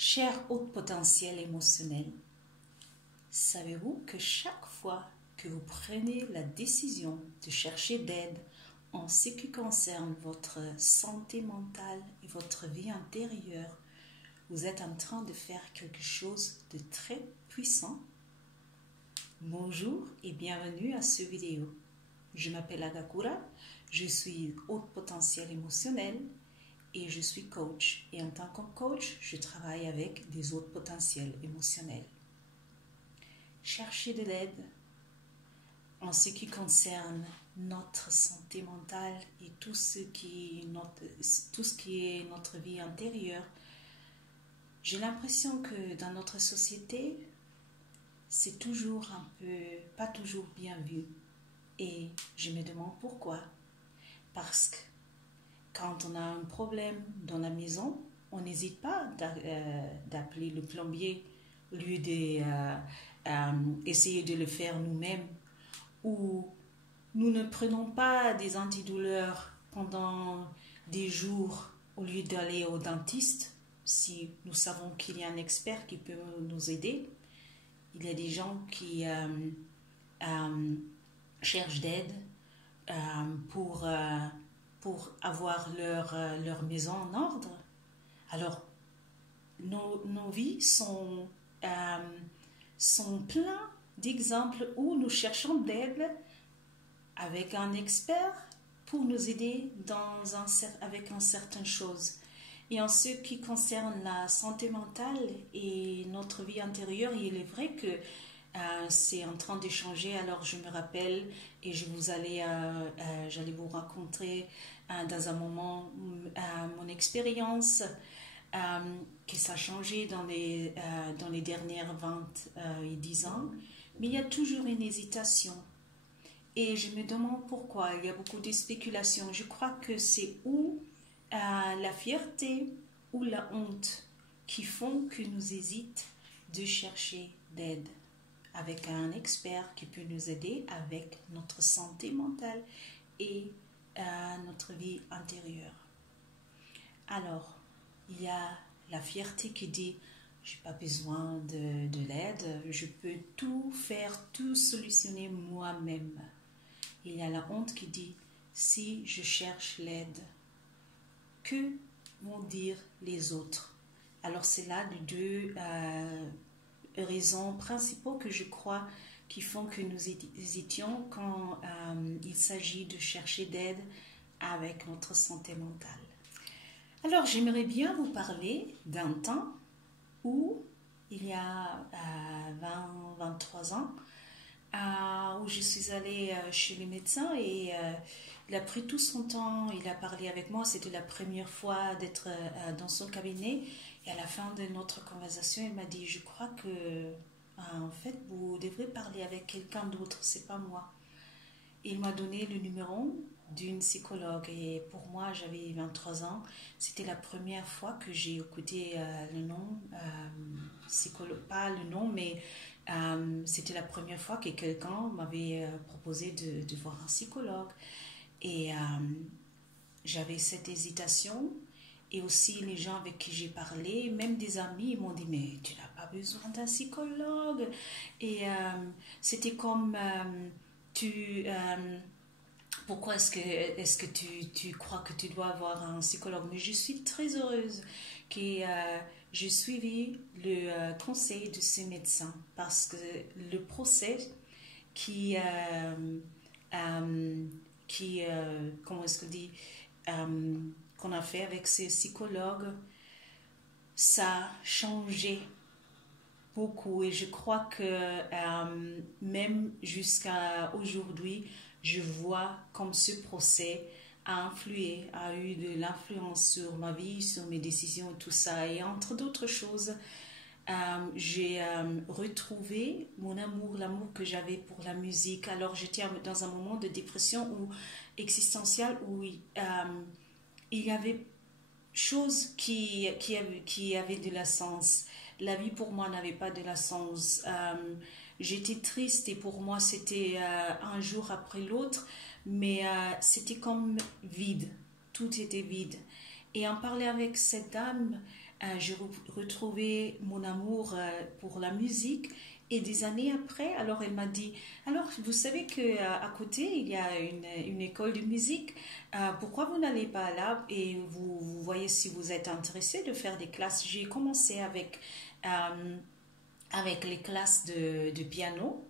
Cher haut potentiel émotionnel, savez-vous que chaque fois que vous prenez la décision de chercher d'aide en ce qui concerne votre santé mentale et votre vie intérieure, vous êtes en train de faire quelque chose de très puissant? Bonjour et bienvenue à cette vidéo. Je m'appelle Agakura, je suis haut potentiel émotionnel et je suis coach. Et en tant que coach, je travaille avec des hauts potentiels émotionnels. Chercher de l'aide en ce qui concerne notre santé mentale et tout ce qui est notre vie intérieure. J'ai l'impression que dans notre société, c'est toujours pas toujours bien vu. Et je me demande pourquoi. Parce que quand on a un problème dans la maison, on n'hésite pas d'appeler le plombier au lieu d'essayer de le faire nous-mêmes. Ou nous ne prenons pas des antidouleurs pendant des jours au lieu d'aller au dentiste si nous savons qu'il y a un expert qui peut nous aider. Il y a des gens qui cherchent d'aide pour avoir leur maison en ordre. Alors, nos vies sont pleines d'exemples où nous cherchons d'aide avec un expert pour nous aider avec certaines choses. Et en ce qui concerne la santé mentale et notre vie intérieure, il est vrai que c'est en train de changer. Alors je me rappelle et j'allais vous raconter dans un moment mon expérience que ça a changé dans les dernières 20 et 10 ans. Mais il y a toujours une hésitation. Et je me demande pourquoi. Il y a beaucoup de spéculations. Je crois que c'est la fierté ou la honte qui font que nous hésitons de chercher d'aide avec un expert qui peut nous aider avec notre santé mentale et notre vie intérieure. Alors, il y a la fierté qui dit « je n'ai pas besoin de l'aide, je peux tout faire, tout solutionner moi-même ». Il y a la honte qui dit « si je cherche l'aide, que vont dire les autres ?» Alors c'est là les deux raisons principales que je crois qui font que nous hésitions quand il s'agit de chercher d'aide avec notre santé mentale. Alors j'aimerais bien vous parler d'un temps où il y a 23 ans où je suis allée chez le médecin et il a pris tout son temps, il a parlé avec moi, c'était la première fois d'être dans son cabinet et à la fin de notre conversation, il m'a dit « je crois que en fait vous devrez parler avec quelqu'un d'autre, c'est pas moi ». Il m'a donné le numéro d'une psychologue et pour moi, j'avais 23 ans, c'était la première fois que j'ai écouté le nom, pas le nom, mais c'était la première fois que quelqu'un m'avait proposé de voir un psychologue. Et j'avais cette hésitation et aussi les gens avec qui j'ai parlé, même des amis, ils m'ont dit « mais tu n'as pas besoin d'un psychologue ». Et c'était comme pourquoi est-ce que tu crois que tu dois avoir un psychologue? Mais je suis très heureuse que j'ai suivi le conseil de ce médecin parce que le procès comment est-ce qu'on dit, qu'on a fait avec ces psychologues, ça a changé beaucoup et je crois que même jusqu'à aujourd'hui, je vois comme ce procès a eu de l'influence sur ma vie, sur mes décisions et tout ça. Et entre d'autres choses, j'ai retrouvé mon amour, l'amour que j'avais pour la musique. Alors j'étais dans un moment de dépression existentielle où il y avait choses qui avaient de la sens. La vie pour moi n'avait pas de la sens. J'étais triste et pour moi c'était un jour après l'autre, mais c'était comme vide. Tout était vide. Et en parlant avec cette dame, j'ai retrouvé mon amour pour la musique. Et des années après, alors elle m'a dit, alors vous savez qu'à côté, il y a une école de musique, pourquoi vous n'allez pas là et vous voyez si vous êtes intéressé de faire des classes. J'ai commencé avec les classes de piano.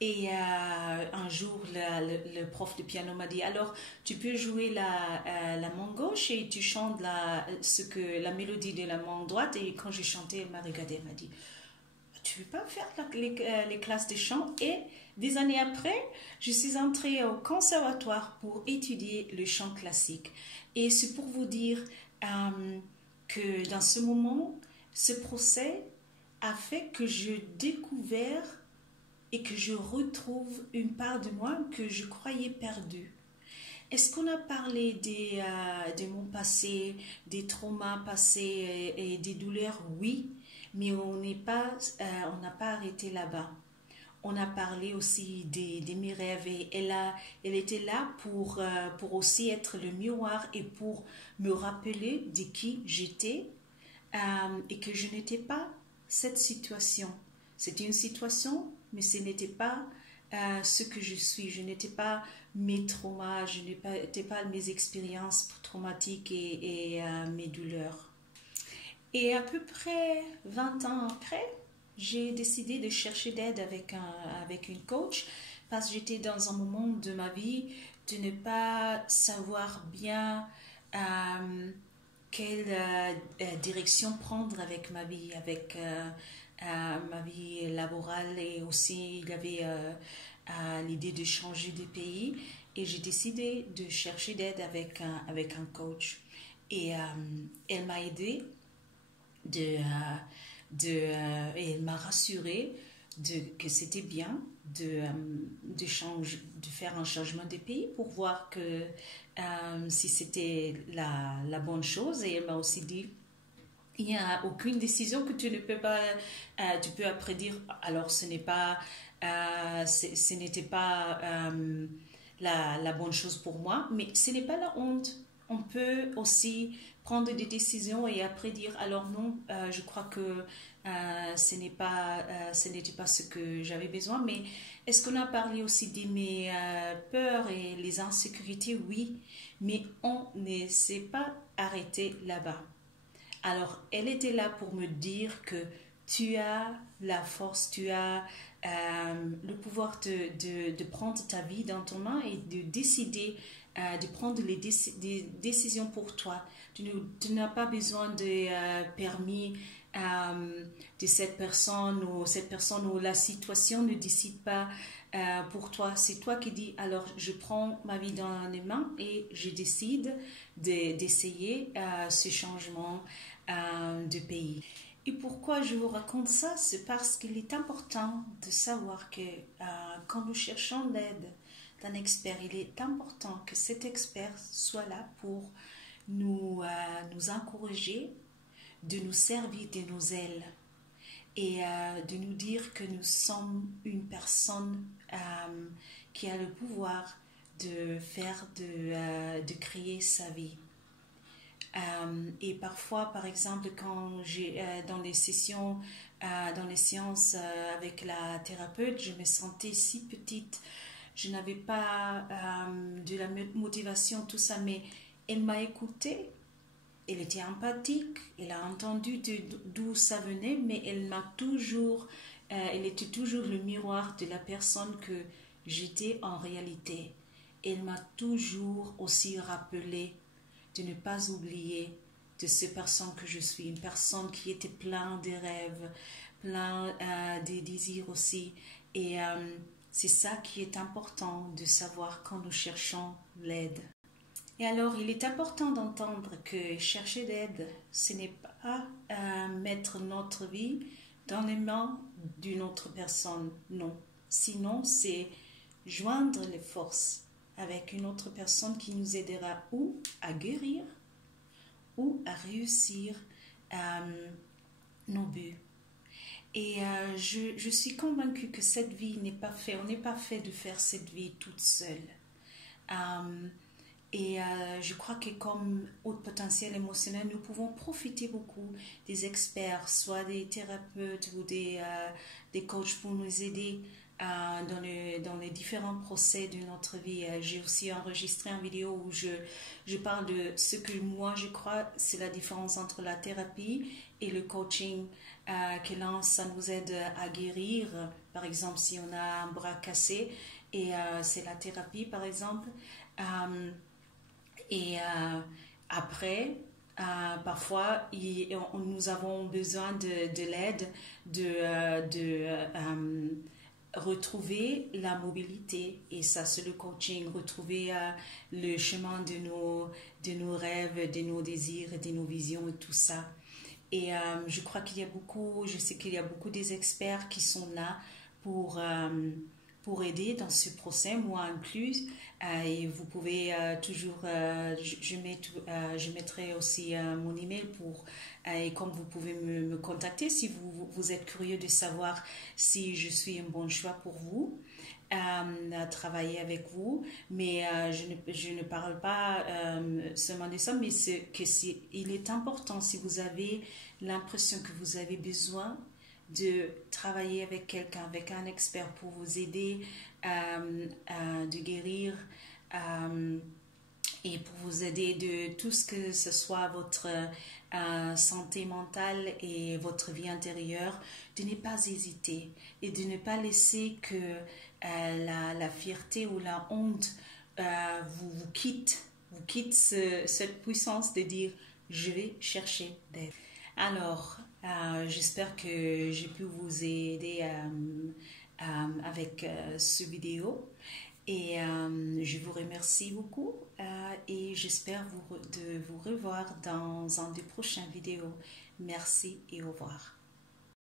Et un jour, le prof de piano m'a dit, alors tu peux jouer la main gauche et tu chantes la mélodie de la main droite. Et quand j'ai chanté, elle m'a regardé, elle m'a dit, tu veux pas faire les classes de chant? Et des années après, je suis entrée au conservatoire pour étudier le chant classique. Et c'est pour vous dire que dans ce moment, ce procès a fait que je découvert et que je retrouve une part de moi que je croyais perdue. Est-ce qu'on a parlé de mon passé, des traumas passés et des douleurs? Oui, mais on n'a pas arrêté là-bas. On a parlé aussi de mes rêves et elle était là pour aussi être le miroir et pour me rappeler de qui j'étais et que je n'étais pas cette situation. C'était une situation, mais ce n'était pas ce que je suis. Je n'étais pas mes traumas, je n'étais pas mes expériences traumatiques et mes douleurs. Et à peu près 20 ans après, j'ai décidé de chercher d'aide avec une coach parce que j'étais dans un moment de ma vie de ne pas savoir bien quelle direction prendre avec ma vie, avec ma vie laborale et aussi il y avait l'idée de changer de pays et j'ai décidé de chercher d'aide avec un coach et elle m'a aidée et elle m'a rassurée que c'était bien de faire un changement de pays pour voir si c'était la bonne chose. Et elle m'a aussi dit, il n'y a aucune décision que tu ne peux pas, tu peux après dire, alors ce n'était pas la bonne chose pour moi, mais ce n'est pas la honte. On peut aussi prendre des décisions et après dire, alors non, je crois que ce n'était pas ce que j'avais besoin, mais est-ce qu'on a parlé aussi de mes peurs et les insécurités? Oui, mais on ne s'est pas arrêté là-bas. Alors, elle était là pour me dire que tu as la force, tu as le pouvoir de prendre ta vie dans ton main et de décider, de prendre des décisions pour toi. Tu n'as pas besoin de permis de cette personne ou la situation ne décide pas pour toi. C'est toi qui dis, alors je prends ma vie dans les mains et je décide d'essayer ce changement de pays. Et pourquoi je vous raconte ça? C'est parce qu'il est important de savoir que quand nous cherchons l'aide d'un expert, il est important que cet expert soit là pour nous encourager, de nous servir de nos ailes et de nous dire que nous sommes une personne qui a le pouvoir de créer sa vie. Et parfois, par exemple, quand j'ai dans les sessions, dans les séances avec la thérapeute, je me sentais si petite, je n'avais pas de la motivation, tout ça, mais elle m'a écoutée, elle était empathique, elle a entendu d'où ça venait, mais elle était toujours le miroir de la personne que j'étais en réalité. Elle m'a toujours aussi rappelé de ne pas oublier de cette personne que je suis, une personne qui était plein de rêves, plein de désirs aussi. Et c'est ça qui est important de savoir quand nous cherchons l'aide. Et alors, il est important d'entendre que chercher d'aide, ce n'est pas mettre notre vie dans les mains d'une autre personne, non. Sinon, c'est joindre les forces avec une autre personne qui nous aidera ou à guérir ou à réussir nos buts. Et je suis convaincue que cette vie n'est pas faite, on n'est pas fait de faire cette vie toute seule. Et je crois que comme haut potentiel émotionnel, nous pouvons profiter beaucoup des experts, soit des thérapeutes ou des coachs pour nous aider dans les différents procès de notre vie. J'ai aussi enregistré une vidéo où je parle de ce que moi je crois, c'est la différence entre la thérapie et le coaching, que là, ça nous aide à guérir. Par exemple, si on a un bras cassé, et c'est la thérapie, par exemple. Et après, parfois, nous avons besoin de l'aide de retrouver la mobilité. Et ça, c'est le coaching, retrouver le chemin de nos rêves, de nos désirs, de nos visions et tout ça. Et je crois qu'il y a beaucoup, je sais qu'il y a beaucoup des experts qui sont là pour, pour aider dans ce procès, moi inclus. Et vous pouvez toujours, je mettrai aussi mon email pour, et comme vous pouvez me contacter si vous êtes curieux de savoir si je suis un bon choix pour vous. À travailler avec vous, mais je ne parle pas seulement de ça, mais il est important si vous avez l'impression que vous avez besoin de travailler avec quelqu'un, avec un expert pour vous aider de guérir et pour vous aider de tout ce que ce soit votre santé mentale et votre vie intérieure, de ne pas hésiter et de ne pas laisser que la fierté ou la honte vous quitte cette puissance de dire je vais chercher d'aide. Alors, j'espère que j'ai pu vous aider avec ce vidéo et je vous remercie beaucoup et j'espère de vous revoir dans un des prochaines vidéos. Merci et au revoir.